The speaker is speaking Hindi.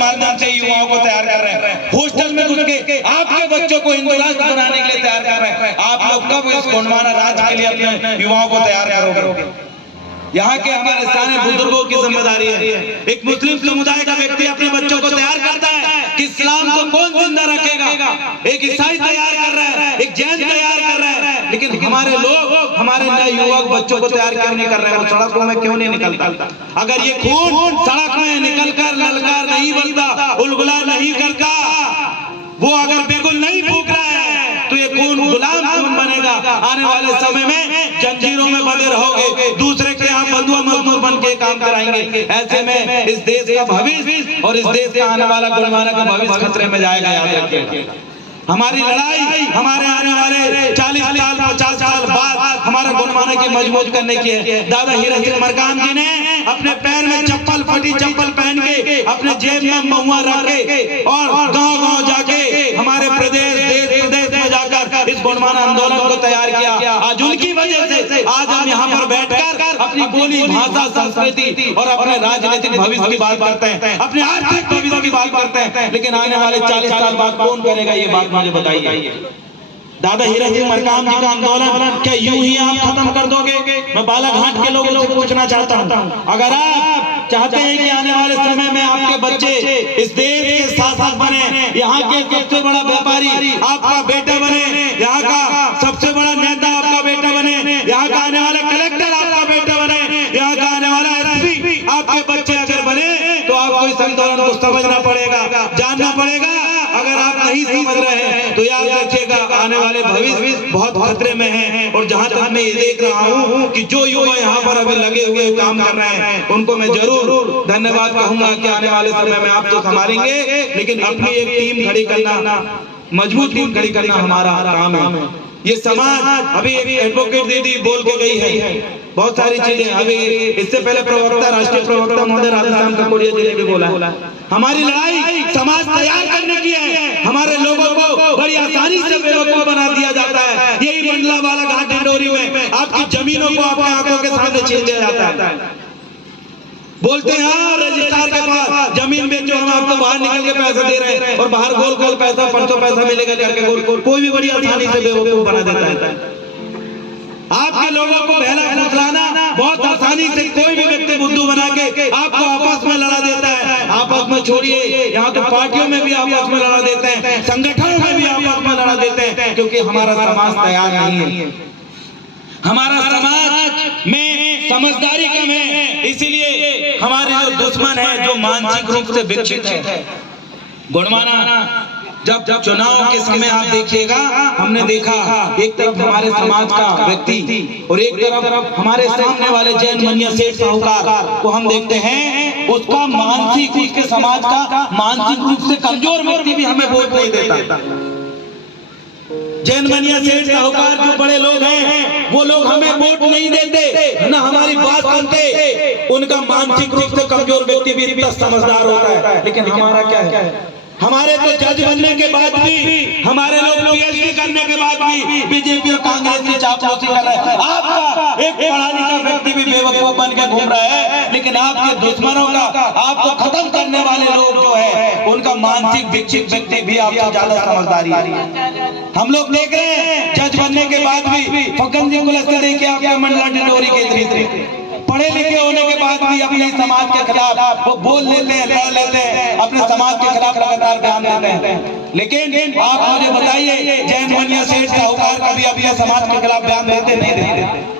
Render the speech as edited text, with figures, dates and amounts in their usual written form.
माध्यम से युवाओं को तैयार कर रहे हैं, हॉस्टल में घुस के आपके बच्चों को हिंदू राष्ट्र बनाने के लिए तैयार कर रहे हैं। आप लोग कब इस गोंडवाना राज के लिए अपने युवाओं को तैयार करोगे? यहाँ के हमारे सारे बुजुर्गों की जिम्मेदारी है। एक मुस्लिम समुदाय का व्यक्ति अपने बच्चों को तैयार करता है कि इस्लाम को कौन जिंदा रखेगा। एक ईसाई तैयार कर रहा है, एक जैन तैयार कर रहा है, लेकिन हमारे लोग, हमारे नए युवक बच्चों को तैयार क्यों नहीं कर रहे हैं? वो सड़कों में क्यों नहीं निकलता? अगर ये खून सड़क में निकलकर ललकार नहीं बनता, उलगुलार नहीं करता, वो अगर बिल्कुल नहीं फूक रहा है, तो ये खून गुलाम खून बनेगा। आने वाले समय में जंजीरों में बंधे रहोगे, दूसरे के यहाँ बंधुआ मजदूर बन के काम कराएंगे। ऐसे में इस देश का भविष्य और इस देश का आने वाला गोंडवाना का भविष्य खतरे में जाएगा। याद रखिएगा, हमारी लड़ाई हमारे आने वाले 40 साल 50 साल बाद हमारा गोंडवाना की मजबूत करने की है। दादा हीरा सिंह मरकाम जी ने अपने पैर में चप्पल, फटी चप्पल पहन के, अपने जेब में महुआ रख के और गांव-गांव जाके हमारे प्रदेश देश प्रदेश में जाकर इस गोंडवाना आंदोलन को तैयार किया। आज उनकी वजह से आज हम यहाँ पर बैठकर अपनी बोली, भाषा, संस्कृति और अपने राजनीतिक भविष्य की बात करते हैं, अपने आर्थिक भविष्य की बात करते हैं। लेकिन आने वाले 40 साल बाद कौन करेगा ये बात मुझे बताइए। दादा हीरा सिंह मरकाम जी का आंदोलन क्या यूं ही आप खत्म कर दोगे? मैं बालाघाट के लोगों से पूछना चाहता हूं, अगर आप चाहते हैं कि आने वाले समय में आपके बच्चे इस देश के शासक बने, यहाँ के सबसे बड़ा व्यापारी आपका बेटा बने, यहाँ का सबसे बड़ा नेता आपका बेटा बने, यहाँ का आने वाला कलेक्टर आपका बेटा बने, यहाँ का आने वाला एसपी आपके बच्चे अगर बने, तो आपको इस आंदोलन को समझना पड़ेगा, जानना पड़ेगा। अगर आप नहीं समझ रहे हैं तो याद रखिएगा, आने वाले भविष्य बहुत खतरे में है। और जहां तक मैं ये देख रहा हूं कि जो युवा यहाँ पर अभी लगे हुए काम कर रहे हैं, उनको मैं जरूर धन्यवाद कहूंगा कि आने वाले समय में आप तो संभालेंगे, लेकिन अपनी एक टीम खड़ी करना, मजबूत टीम खड़ी करना हमारा काम है। ये समाज अभी एक एडवोकेट दीदी बोल के गई है बहुत सारी चीजें। अभी इससे पहले प्रवक्ता, राष्ट्रीय प्रवक्ता महोदय राधेश्याम ककोड़िया जी ने भी बोला, हमारी लड़ाई समाज तैयार करने की है। हमारे लोगों को बड़ी आसानी से बेवकूफ बना दिया जाता है। यही मंडला वाला घाट डिंडोरी में आपकी जमीनों को अपने आंखों के सामने छीन लिया जाता है। बोलते हैं हाँ रजिस्ट्रार के पास जमीन बेचो, हम आपको बाहर निकल के पैसा दे रहे हैं, और बाहर गोल गोल पैसा 500 पैसा मिलेगा करके कोई भी बड़ी आसानी से बेवकूफ बना देता है। आपके लोगों को बहला फुसलाना बहुत आसानी से कोई भी व्यक्ति बुद्धू बना के आपको आपस में लड़ा देता है। आपस में छोड़िए, यहाँ तो पार्टियों में भी आपस में लड़ा देते हैं, संगठनों में भी आपस में लड़ा देते हैं, क्योंकि हमारा समाज तैयार नहीं है। हमारा समाज में समझदारी कम है, इसीलिए हमारे जो दुश्मन है, जो मानसिक रूप से विकसित है। गोंडवाना जब चुनाव के समय आप देखिएगा, हमने देखा एक तरफ हमारे समाज का व्यक्ति और एक तरफ हमारे सामने वाले जैन मनिया सेठ साहूकार को हम देखते हैं, उसका मानसिक, उसके समाज का मानसिक रूप से कमजोर व्यक्ति भी हमें वोट नहीं देता। जैन मनिया सेठ साहूकार जो बड़े लोग हैं, वो लोग हमें वोट नहीं देते, ना हमारी बात सुनते। उनका मानसिक रूप से कमजोर व्यक्ति भी इतना समझदार होता है। लेकिन हमारा क्या है, हमारे तो जज बनने के बाद भी, हमारे लोग पीएचडी करने के बाद भी बीजेपी और कांग्रेस की चापलूसी कर रहे हैं। आपका एक पढ़ा लिखा व्यक्ति भी बेवकूफ बन के घूम रहा है, लेकिन आपके दुश्मनों का, आपको खत्म करने वाले लोग जो है, उनका मानसिक विकसित व्यक्ति भी आपसे ज्यादा समझदारी है। हम लोग देख रहे हैं जज बनने के बाद भी फक्कन सिंह कुलस्ते देखिए आपके मंडला डिंडोरी के तरीके, पढ़े लिखे होने के बाद भी अपने समाज के खिलाफ वो बोल लेते हैं, लड़ लेते हैं, अपने समाज के खिलाफ लगातार बयान देते हैं। लेकिन आप मुझे बताइए, जैन मनिया सेठ साहूकार कभी अपने समाज के खिलाफ बयान देते नहीं देते?